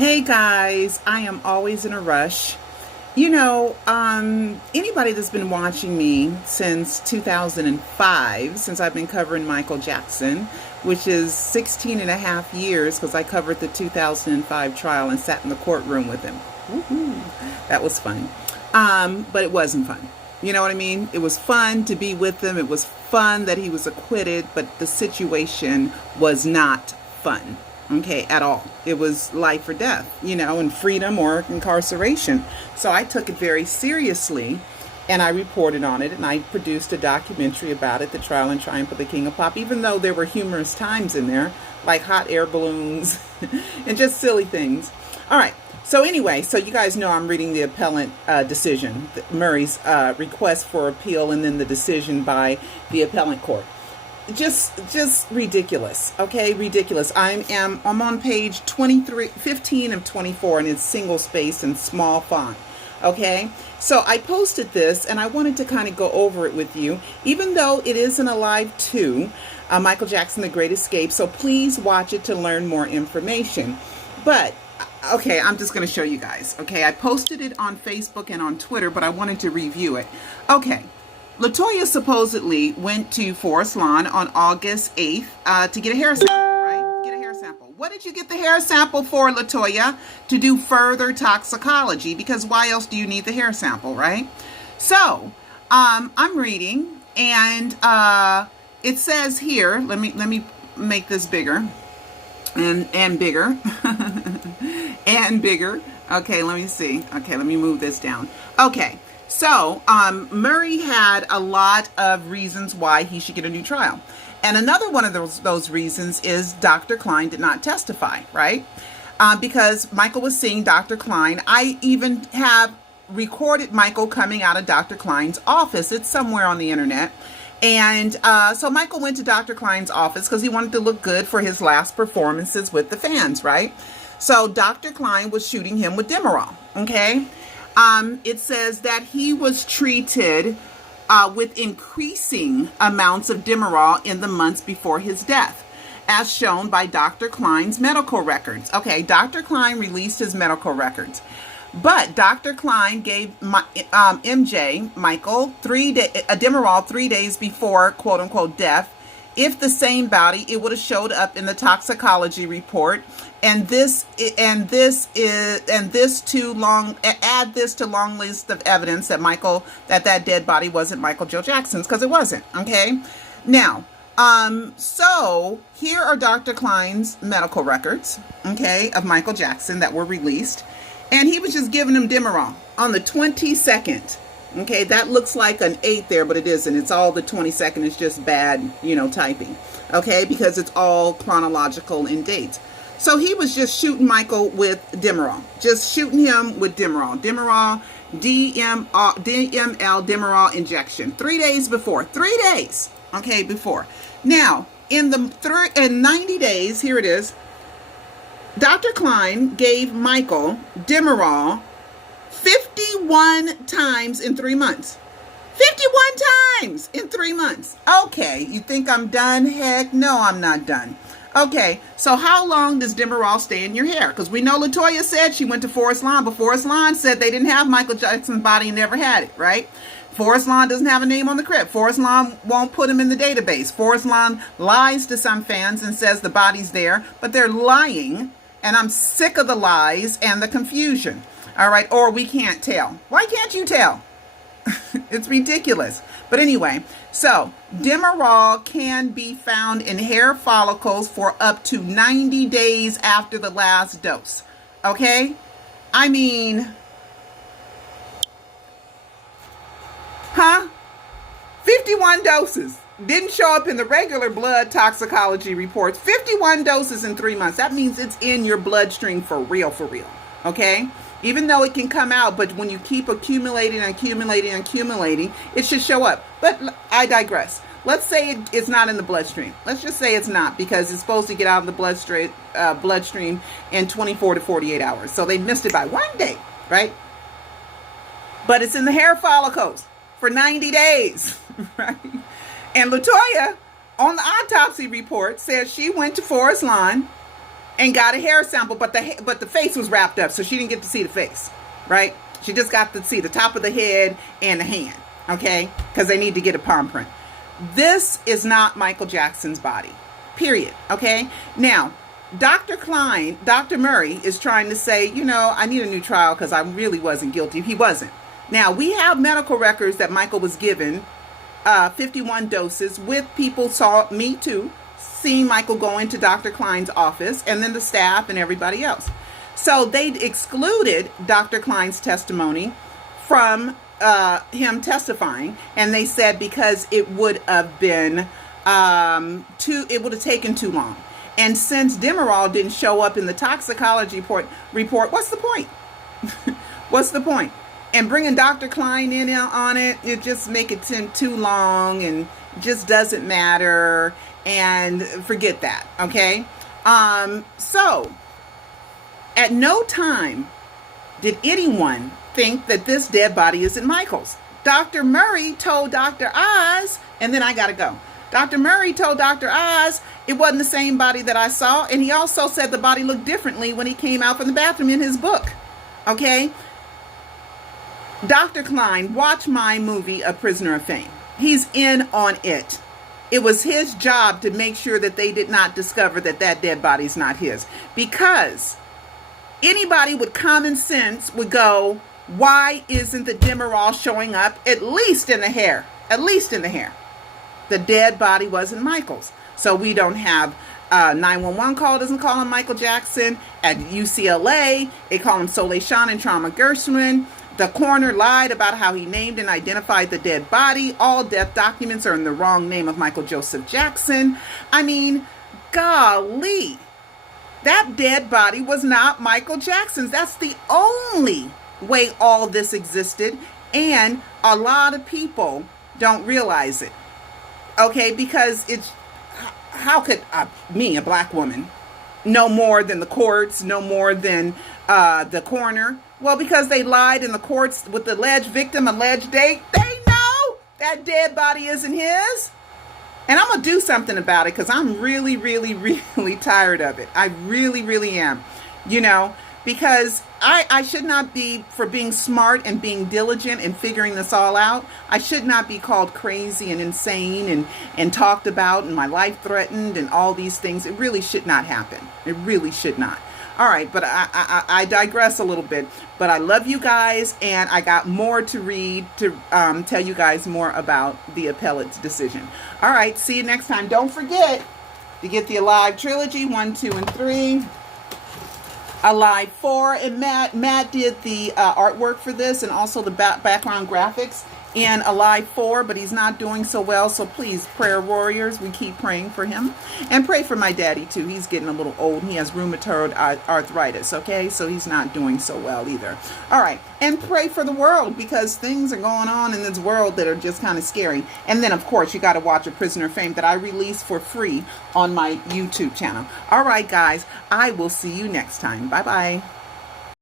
Hey guys, I am always in a rush. Anybody that's been watching me since 2005, since I've been covering Michael Jackson, which is 16 and a half years because I covered the 2005 trial and sat in the courtroom with him. Woohoo. That was fun. But it wasn't fun. You know what I mean? It was fun to be with him. It was fun that he was acquitted, but the situation was not fun. Okay, at all. It was life or death, and freedom or incarceration. So I took it very seriously and I reported on it and I produced a documentary about it, The Trial and Triumph of the King of Pop, even though there were humorous times in there, like hot air balloons and just silly things. All right. So anyway, so you guys know I'm reading the appellant decision, Murray's request for appeal, and then the decision by the appellant court. Just ridiculous. Okay, ridiculous. I'm on page 15 of 24, and it's single space and small font. Okay, so I posted this and I wanted to kind of go over it with you, even though it is an Alive 2, Michael Jackson, The Great Escape. So please watch it to learn more information. But okay, I'm just going to show you guys. Okay, I posted it on Facebook and on Twitter, but I wanted to review it. Okay. LaToya supposedly went to Forest Lawn on August 8th to get a hair sample, right? Get a hair sample. What did you get the hair sample for, LaToya? To do further toxicology, because why else do you need the hair sample, right? So, I'm reading, and it says here, let me make this bigger, and bigger, and bigger. Okay, let me see. Okay, let me move this down. Okay. So, Murray had a lot of reasons why he should get a new trial. And another one of those reasons is Dr. KLEIN did not testify, right? Because Michael was seeing Dr. KLEIN. I even have recorded Michael coming out of Dr. KLEIN's office. It's somewhere on the internet. And so Michael went to Dr. KLEIN's office because he wanted to look good for his last performances with the fans, right? So Dr. KLEIN was shooting him with Demerol, okay? It says that he was treated with increasing amounts of Demerol in the months before his death, as shown by Dr. KLEIN's medical records. Okay, Dr. KLEIN released his medical records, but Dr. KLEIN gave Michael Demerol 3 days before "quote unquote" death. If the same body, it would have showed up in the toxicology report. Add this to long list of evidence that that dead body wasn't Michael Joe Jackson's, because it wasn't. Okay. Now, so here are Dr. KLEIN's medical records, okay, of Michael Jackson that were released, and he was just giving him Demerol on the 22nd. Okay, that looks like an 8 there, but it isn't. It's all the 22nd. It's just bad, typing. Okay, because it's all chronological in dates. So he was just shooting Michael with Demerol. Just shooting him with Demerol. Demerol, DML, Demerol injection. 3 days before. 3 days, okay, before. Now, in 90 days, here it is, Dr. KLEIN gave Michael Demerol 51 times in 3 months. 51 times in 3 months. Okay, you think I'm done? Heck no, I'm not done. Okay, so how long does Demerol stay in your hair? Because we know LaToya said she went to Forest Lawn, but Forest Lawn said they didn't have Michael Jackson's body and never had it, right? Forest Lawn doesn't have a name on the crypt. Forest Lawn won't put him in the database. Forest Lawn lies to some fans and says the body's there, but they're lying, and I'm sick of the lies and the confusion. All right, or we can't tell. Why can't you tell? It's ridiculous. But anyway, so Demerol can be found in hair follicles for up to 90 days after the last dose. Okay? I mean, 51 doses. Didn't show up in the regular blood toxicology reports. 51 doses in 3 months. That means it's in your bloodstream for real, okay? Even though it can come out, but when you keep accumulating, it should show up. But I digress. Let's say it's not in the bloodstream. Let's just say it's not, because it's supposed to get out of the bloodstream in 24 to 48 hours. So they missed it by 1 day, right? But it's in the hair follicles for 90 days, right? And LaToya, on the autopsy report, says she went to Forest Lawn and got a hair sample, but the face was wrapped up, so she didn't get to see the face, right? She just got to see the top of the head and the hand, okay? Because they need to get a palm print. This is not Michael Jackson's body, period, okay? Now, Dr. Murray is trying to say, you know, I need a new trial because I really wasn't guilty. He wasn't. Now, we have medical records that Michael was given 51 doses with people saw me too, seeing Michael go into Dr. Klein's office and then the staff and everybody else. So they excluded Dr. Klein's testimony from him testifying, and they said because it would have been it would have taken too long. And since Demerol didn't show up in the toxicology report, what's the point? What's the point? And bringing Dr. Klein in on it, it just make it too long and just doesn't matter, and forget that, okay? So, at no time did anyone think that this dead body isn't Michael's. Dr. Murray told Dr. Oz, and then I gotta go. Dr. Murray told Dr. Oz it wasn't the same body that I saw, and he also said the body looked differently when he came out from the bathroom in his book, okay? Dr. Klein, watch my movie, A Prisoner of Fame. He's in on it. It was his job to make sure that they did not discover that that dead body is not his. Because anybody with common sense would go, why isn't the Demerol showing up at least in the hair? At least in the hair. The dead body wasn't Michael's. So we don't have 911 call doesn't call him Michael Jackson. At UCLA, they call him Soleil Sean and Trauma Gershwin. The coroner lied about how he named and identified the dead body. All death documents are in the wrong name of Michael Joseph Jackson. I mean, golly, that dead body was not Michael Jackson's. That's the only way all this existed. And a lot of people don't realize it. Okay, because it's, how could me, a black woman, know more than the courts, know more than the coroner? Well, because they lied in the courts with the alleged victim, alleged date. They know that dead body isn't his. And I'm going to do something about it because I'm really, really, really tired of it. I really, really am. You know, because I should not be, for being smart and being diligent and figuring this all out, I should not be called crazy and insane and talked about and my life threatened and all these things. It really should not happen. It really should not. All right, but I digress a little bit. But I love you guys, and I got more to read to tell you guys more about the Appellant's decision. All right, see you next time. Don't forget to get the Alive trilogy, 1, 2, and 3. Alive 4, and Matt did the artwork for this and also the background graphics in Alive 4, but he's not doing so well, so please, prayer warriors, we keep praying for him. And pray for my daddy too. He's getting a little old. He has rheumatoid arthritis, okay? So he's not doing so well either. All right, and pray for the world, because things are going on in this world that are just kind of scary. And then, of course, you got to watch A Prisoner of Fame that I release for free on my YouTube channel. All right, guys, I will see you next time. Bye-bye.